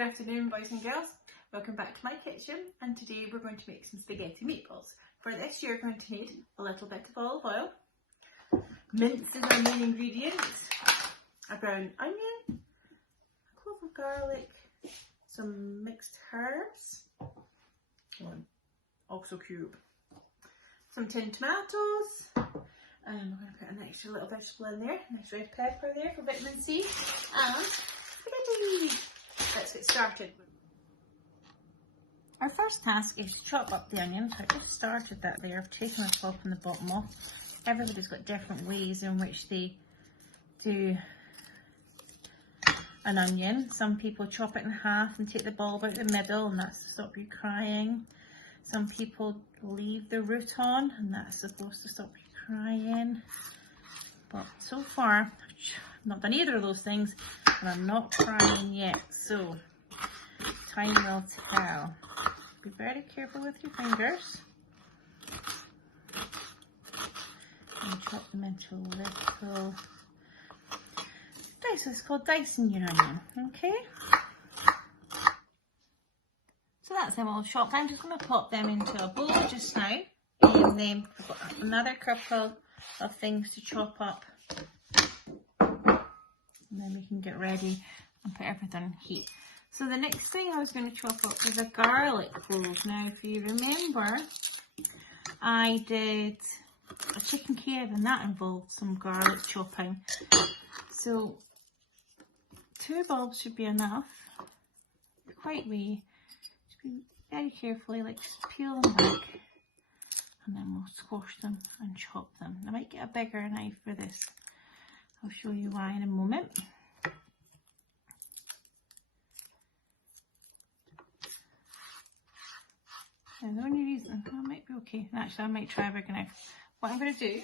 Good afternoon, boys and girls. Welcome back to my kitchen, and today we're going to make some spaghetti meatballs. For this you're going to need a little bit of olive oil, minced in our main ingredients, a brown onion, a clove of garlic, some mixed herbs, one also cube, some tinned tomatoes, and we're going to put an extra little vegetable in there, nice red pepper there for vitamin C, and spaghetti. Let's get started. Our first task is to chop up the onions. I just started that there. I've taken the top and the bottom off. Everybody's got different ways in which they do an onion. Some people chop it in half and take the bulb out the middle, and that's to stop you crying. Some people leave the root on, and that's supposed to stop you crying. But so far, I've not done either of those things, and I'm not crying yet. So, time will tell. Be very careful with your fingers. And chop them into little dice. It's called dicing your onion, okay? So that's them all chopped. I'm just going to pop them into a bowl just now. And then I've got another couple of things to chop up. And then we can get ready and put everything on heat. So the next thing I was going to chop up was a garlic clove. Now if you remember, I did a chicken Kiev and that involved some garlic chopping. So 2 bulbs should be enough. Quite wee. Just be very carefully, like just peel them back. And then we'll squash them and chop them. I might get a bigger knife for this. I'll show you why in a moment. And the only reason, that might be okay. Actually, I might try a bigger knife. What I'm going to do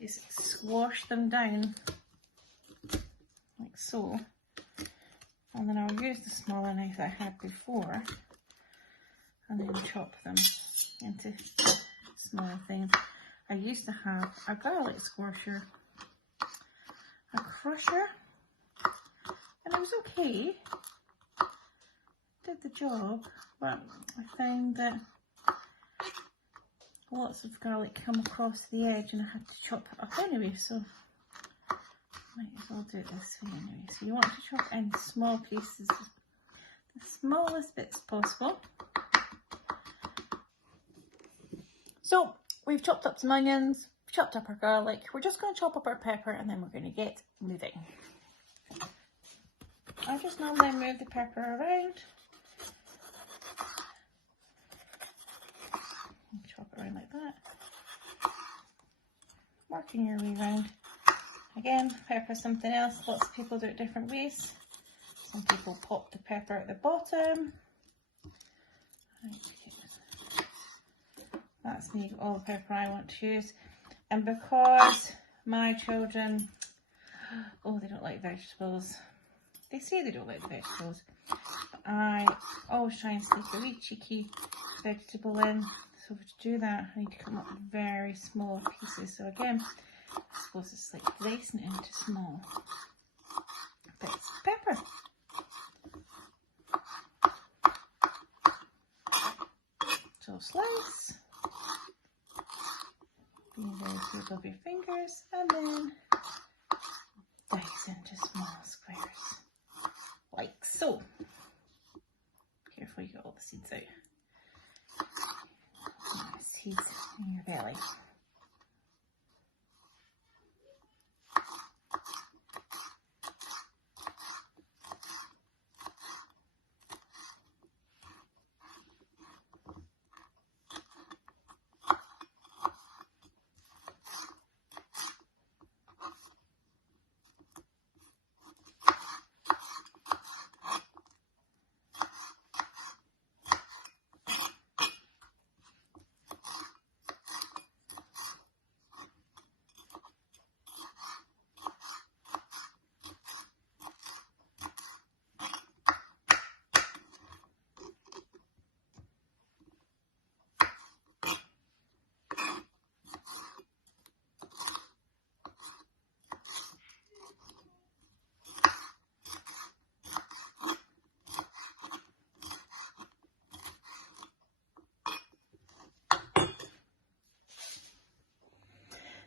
is squash them down like so. And then I'll use the smaller knife that I had before and then chop them into smaller things. I used to have a garlic squasher, a crusher, and it was okay. Did the job, but I found that lots of garlic come across the edge and I had to chop it up anyway, so might as well do it this way anyway. So you want to chop in small pieces, the smallest bits possible. So we've chopped up some onions, we've chopped up our garlic, we're just going to chop up our pepper and then we're going to get moving. I just normally move the pepper around. Chop it around like that. Working your way around. Again, pepper is something else. Lots of people do it different ways. Some people pop the pepper at the bottom. That's me, all the pepper I want to use. And because my children, oh, they don't like vegetables. They say they don't like the vegetables. I always try and stick a wee cheeky vegetable in. So to do that, I need to come up with very small pieces. So again, I suppose it's like slicing it into small bits of pepper. So slice. Being very careful of your fingers, and then dice into small squares, like so. Careful you get all the seeds out. Seeds in your belly.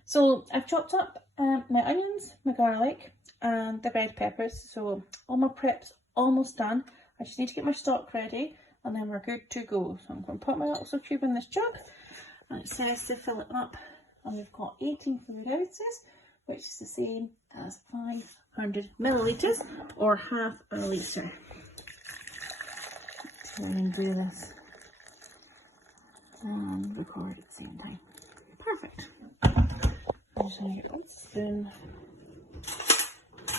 So I've chopped up my onions, my garlic and the red peppers. So all my prep's almost done. I just need to get my stock ready and then we're good to go. So I'm going to put my little cube in this jug and it says to fill it up. And we've got 18 fluid ounces, which is the same as 500 millilitres or half a litre. Try and do this and record at the same time. Perfect. I'm just going to get one spoon,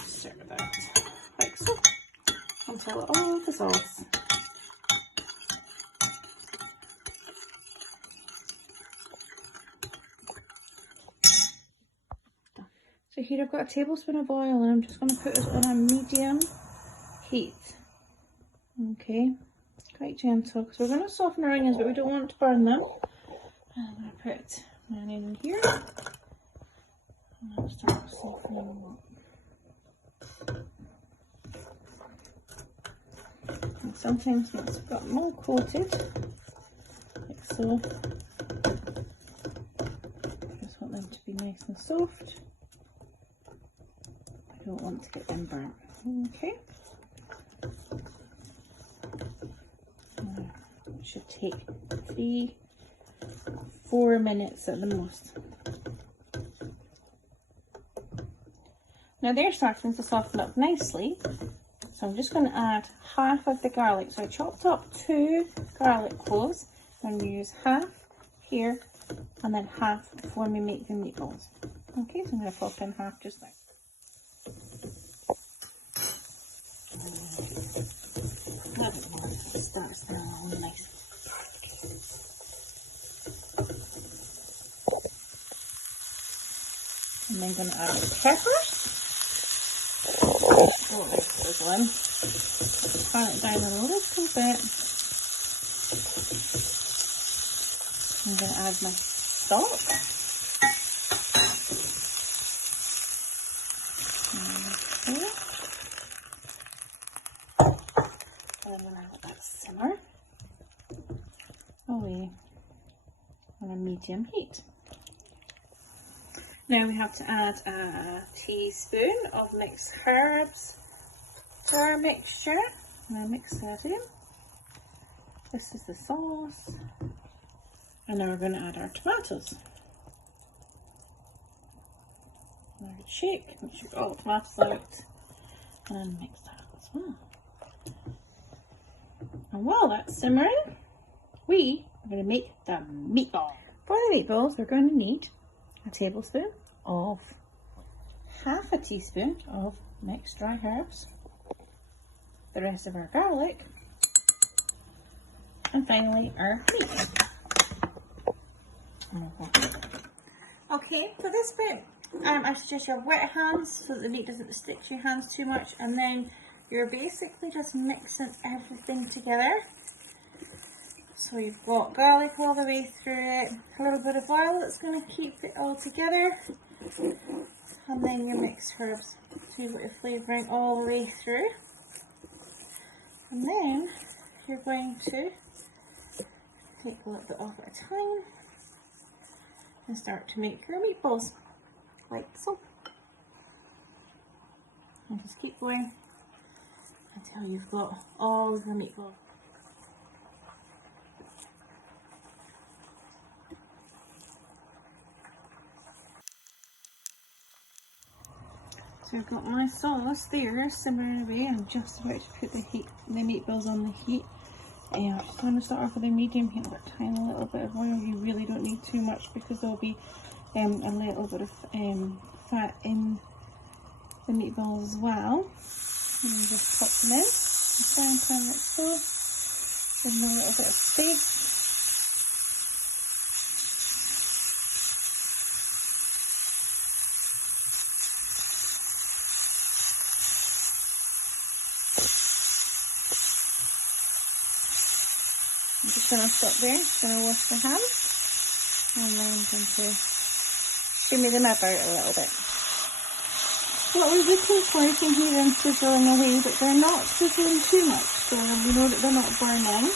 stir it about like so until it all dissolves. So here I've got a tablespoon of oil and I'm just going to put it on a medium heat. Okay, quite gentle because we're going to soften our onions but we don't want to burn them. And I'm going to put my onion in here and I'll start softening them up. And sometimes once I've got them all coated, like so, I just want them to be nice and soft. I don't want to get them burnt. Okay. It should take 3-4 minutes at the most. Now they're starting to soften up nicely, so I'm just going to add half of the garlic. So I chopped up 2 garlic cloves. I'm going to use half here and then half before we make the meatballs. Okay, so I'm going to pop in half just like. Starts now all nice. And then I'm going to add the peppers. Oh, there's one. Turn it down a little bit. I'm going to add my stock. Okay. And I'm going to let that simmer away on a medium heat. Now we have to add a teaspoon of mixed herbs to our mixture. I'm going to mix that in. This is the sauce. And now we're going to add our tomatoes. Now shake, make sure all the tomatoes out, and mix that as well. And while that's simmering, we are going to make the meatball. For the meatballs, we're going to need a tablespoon of half a teaspoon of mixed dry herbs, the rest of our garlic, and finally our meat. Okay, for this bit, I suggest you have wet hands so that the meat doesn't stick to your hands too much, and then you're basically just mixing everything together. So you've got garlic all the way through it, a little bit of oil that's going to keep it all together, and then your mixed herbs, so you've got your flavouring all the way through. And then you're going to take a little bit off at a time and start to make your meatballs, like so. And just keep going until you've got all your meatballs. So I've got my sauce there simmering away. I'm just about to put the meatballs on the heat. I'm just going to start off with a medium heat with a tiny little bit of oil. You really don't need too much because there'll be a little bit of fat in the meatballs as well. And you just pop them in the frying pan like so. Give them a little bit of space. I'm just going to stop there, just going to wash the hands, and then I'm going to shimmy them about a little bit. What we're looking for, you can hear them sizzling away, but they're not sizzling too much, so we know that they're not burning.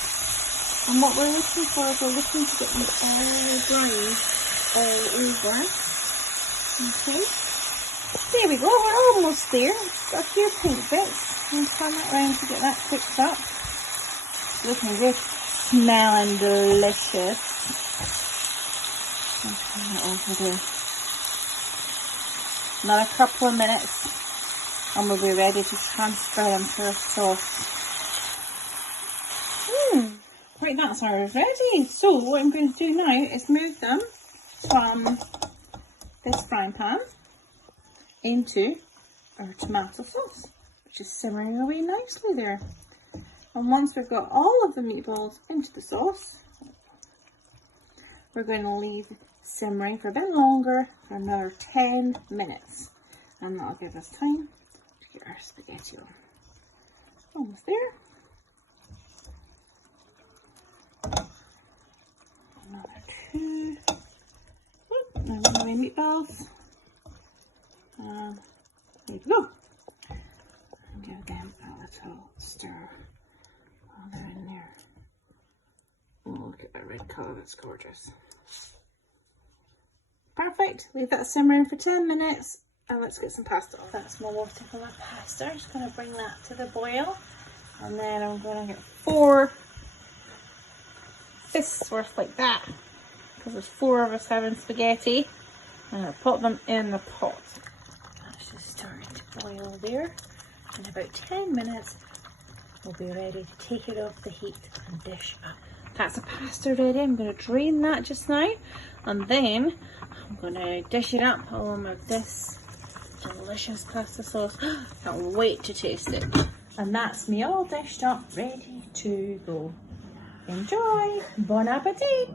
And what we're looking for is we're looking to get them all brown all over. Okay. There we go, we're almost there. Got a few pink bits. And turn that round to get that cooked up. It's looking good. Smelling delicious. I'll turn it over there. Another couple of minutes and we'll be ready to transfer them to our sauce. Right, that's ours ready. So what I'm going to do now is move them from this frying pan into our tomato sauce, which is simmering away nicely there. And once we've got all of the meatballs into the sauce, we're going to leave simmering for a bit longer, for another 10 minutes. And that'll give us time to get our spaghetti on. Almost there. Another 2. Now one away meatballs. There we go. And give them a little stir while they're in there. Oh, look at that red colour, that's gorgeous. Perfect, leave that simmering for 10 minutes and let's get some pasta on. That's my water for my pasta. I'm just going to bring that to the boil and then I'm going to get 4 fists worth like that because there's 4 of us having spaghetti. I'm going to put them in the pot. That's just starting to boil there. In about 10 minutes we'll be ready to take it off the heat and dish up. That's the pasta ready. I'm going to drain that just now and then I'm going to dish it up along with this delicious pasta sauce. Can't wait to taste it. And that's me all dished up, ready to go. Enjoy! Bon appetit!